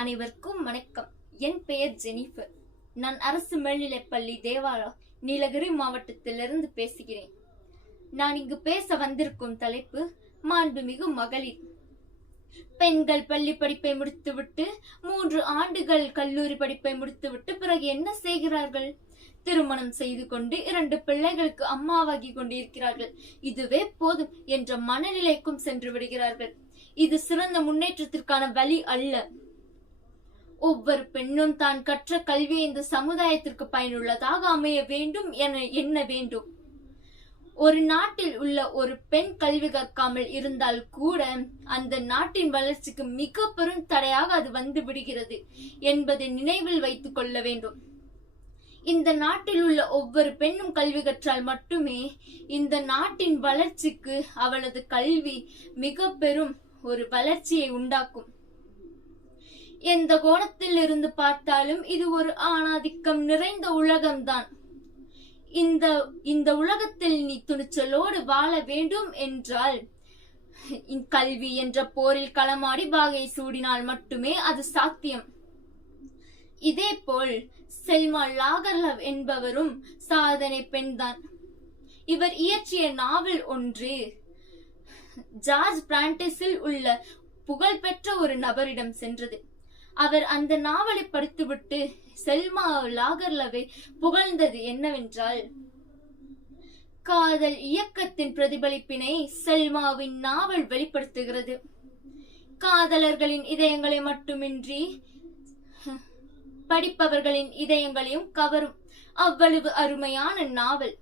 அனைவருக்கும் வணக்கம். என் பெயர் ஜெனிஃபர். நான் அரசு மேல்நிலைப்பள்ளி தேவாலா நீலகிரி மாவட்டத்திலிருந்து பேசுகிறேன். நான் இங்கு பேச வந்திருக்கும் தலைப்பு மாண்புமிகு மகளிர். பெண்கள் பள்ளி படிப்பை முடித்துவிட்டு மூன்று ஆண்டுகள் கல்லூரி படிப்பை முடித்துவிட்டு பிறகு என்ன செய்கிறார்கள்? திருமணம் செய்து கொண்டு இரண்டு பிள்ளைகளுக்கு அம்மாவாகி கொண்டிருக்கிறார்கள். இதுவே போதும் என்ற மனநிலைக்கும் சென்று விடுகிறார்கள். இது சிறந்த முன்னேற்றத்திற்கான வழி அல்ல. ஒவ்வொரு பெண்ணும் தான் கற்ற கல்வி இந்த சமுதாயத்திற்கு பயனுள்ளதாக அமைய வேண்டும் என எண்ண வேண்டும். ஒரு நாட்டில் உள்ள ஒரு பெண் கல்வி கற்காமல் இருந்தால் கூட அந்த நாட்டின் வளர்ச்சிக்கு மிக பெரும் தடையாக அது வந்து விடுகிறது என்பதை நினைவில் வைத்துக் கொள்ள வேண்டும். இந்த நாட்டில் உள்ள ஒவ்வொரு பெண்ணும் கல்வி கற்றால் மட்டுமே இந்த நாட்டின் வளர்ச்சிக்கு அவளது கல்வி மிக பெரும் ஒரு வளர்ச்சியை உண்டாக்கும். எந்த கோணத்தில் இருந்து பார்த்தாலும் இது ஒரு ஆணாதிக்கம் நிறைந்த உலகம்தான். இந்த இந்த உலகத்தில் நீ துணிச்சலோடு வாழ வேண்டும் என்றால் கல்வி என்ற போரில் களமாடி வாகை சூடினால் மட்டுமே அது சாத்தியம். இதேபோல் செல்மா லாகர்லவ் என்பவரும் சாதனை பெண்தான். இவர் இயற்றிய நாவல் ஒன்று ஜார்ஜ் பிராண்டிஸில் உள்ள புகழ்பெற்ற ஒரு நபரிடம் சென்றது. அவர் அந்த நாவலை படித்துவிட்டு செல்மா லாகர்லவை புகழ்ந்தது என்னவென்றால் காதல் இயக்கத்தின் பிரதிபலிப்பினை செல்மாவின் நாவல் வெளிப்படுத்துகிறது. காதலர்களின் இதயங்களை மட்டுமின்றி படிப்பவர்களின் இதயங்களையும் கவரும் அவ்வளவு அருமையான நாவல்.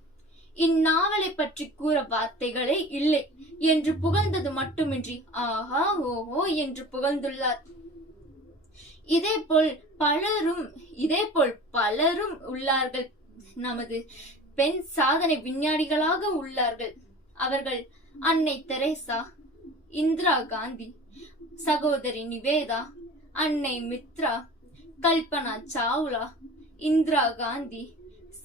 இந்நாவலை பற்றி கூற வார்த்தைகளே இல்லை என்று புகழ்ந்தது மட்டுமின்றி ஆஹா ஓஹோ என்று புகழ்ந்துள்ளார். இதேபோல் பலரும் இதேபோல் பலரும் உள்ளார்கள். நமது பெண் சாதனை விஞ்ஞானிகளாக உள்ளார்கள். அவர்கள் அன்னை தெரேசா இந்திரா காந்தி சகோதரி நிவேதா அன்னை மித்ரா கல்பனா சாவ்லா இந்திரா காந்தி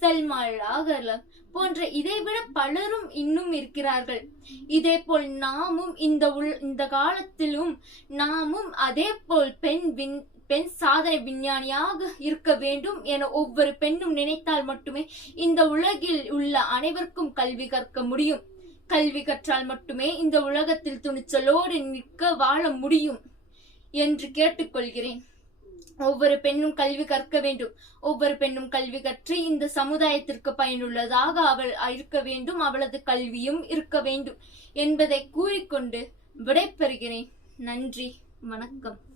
சல்மா லாகர்லவ் போன்ற இதைவிட பலரும் இன்னும் இருக்கிறார்கள். இதேபோல் நாமும் இந்த உள் இந்த காலத்திலும் நாமும் அதே போல் பெண் விண் பெண் சாதனை விஞ்ஞானியாக இருக்க வேண்டும் என ஒவ்வொரு பெண்ணும் நினைத்தால் மட்டுமே இந்த உலகில் உள்ள அனைவருக்கும் கல்வி கற்க முடியும். கல்வி கற்றால் மட்டுமே இந்த உலகத்தில் துணிச்சலோடு நிற்க வாழ முடியும் என்று கேட்டுக்கொள்கிறேன். ஒவ்வொரு பெண்ணும் கல்வி கற்க வேண்டும். ஒவ்வொரு பெண்ணும் கல்வி கற்று இந்த சமுதாயத்திற்கு பயனுள்ளதாக அவள் இருக்க வேண்டும். அவளது கல்வியும் இருக்க வேண்டும் என்பதை கூறிக்கொண்டு விடைபெறுகிறேன். நன்றி. வணக்கம்.